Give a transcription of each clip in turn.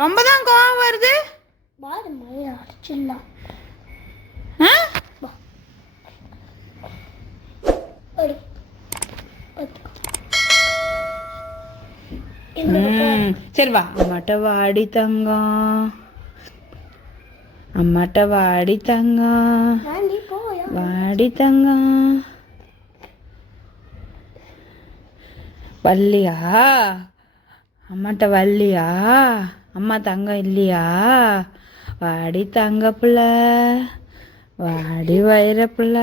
ரொம்ப தான் கோவம் வருது. பாரு மழை அடிச்சிடலாம். சரி வா, அம்மாட்ட வாடி தங்கம், அம்மாட்ட வாடி தங்கம், வாடி தங்கம். வள்ளியா? அம்மாட்ட வள்ளியா? அம்மா தங்கம் இல்லையா? வாடி தங்க பிள்ள, வாடி வைர பிள்ள,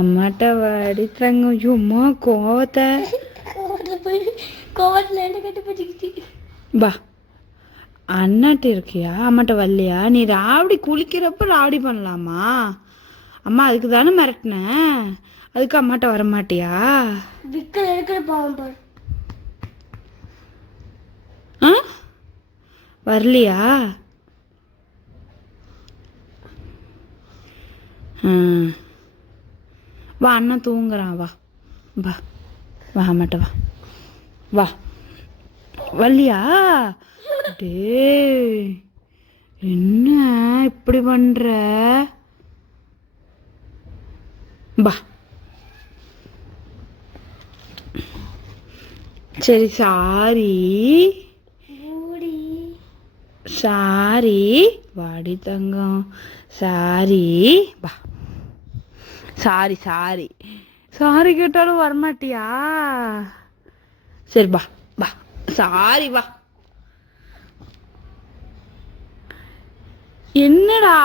அம்மாட்ட வாடி தங்கம். சும்மா கோவத்தை பா. அண்ணாட்ட இருக்கியா? அம்மாட்ட வரலையா? நீ ராவடி குளிக்கிறப்ப ராவடி பண்ணலாமா? அம்மா அதுக்கு தானே மிரட்டினேன். அதுக்கு அம்மாட்ட வர மாட்டியா? வரலையா? வா, அண்ணன் தூங்குறான். வா வா வா, அம்மாட்ட வா வா. வரலையா? டே என்ன இப்படி பண்ற? பா. சரி சாரி சாரி, வாடி தங்கம், சாரி. பா. சாரி சாரி சாரி கேட்டாலும் வரமாட்டியா? சரி பா பா, சாரி வா. என்னடா?